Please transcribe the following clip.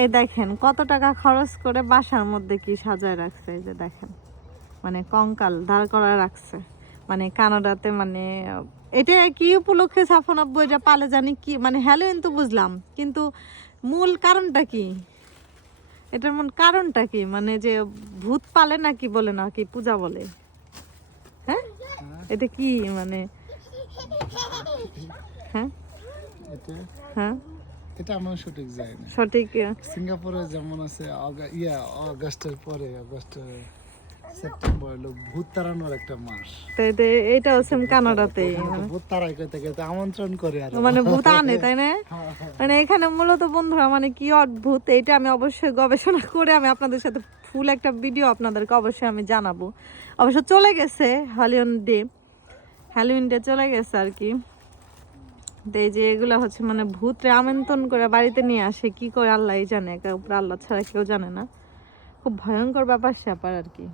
এই দেখেন কত টাকা খরচ করে বাসার মধ্যে কি সাজায় রাখছে, এই যে দেখেন মানে কঙ্কাল দাঁড় করা রাখছে, মানে কানাডাতে মানে এটা কি উপলক্ষে স্থাপন আব্বু এটা পালে জানি কি মানে হ্যালোইন তো বুঝলাম, কিন্তু মূল কারণটা কি, এটার মূল কারণটা কি, মানে যে ভূত পালে নাকি বলে নাকি পূজা বলে, হ্যাঁ এটা কি মানে, হ্যাঁ হ্যাঁ এটা আমার সঠিক জানি না। সঠিক সিঙ্গাপুরে যেমন আছে আগস্টের পরে সেপ্টেম্বর হলো ভূত তাড়ানোর একটা মাস। তো এটা হচ্ছে কানাডাতে ভূত তাড়াই করতে করতে আমন্ত্রণ করে আর মানে ভূত আনে, তাই না? মানে এখানে মূলত বন্ধুরা মানে কি অদ্ভুত, এটা আমি অবশ্যই গবেষণা করে আমি আপনাদের সাথে ফুল একটা ভিডিও আপনাদেরকে অবশ্যই আমি জানাবো। অবশ্য চলে গেছে হ্যালোইন ডে চলে গেছে আর কি। তো এই যে এগুলো হচ্ছে মানে ভূতরে আমন্ত্রণ করে বাড়িতে নিয়ে আসে, কি করে আল্লাহই জানে, একা উপরে আল্লাহ ছাড়া কেউ জানে না। খুব ভয়ঙ্কর ব্যাপার স্যাপার আর কি।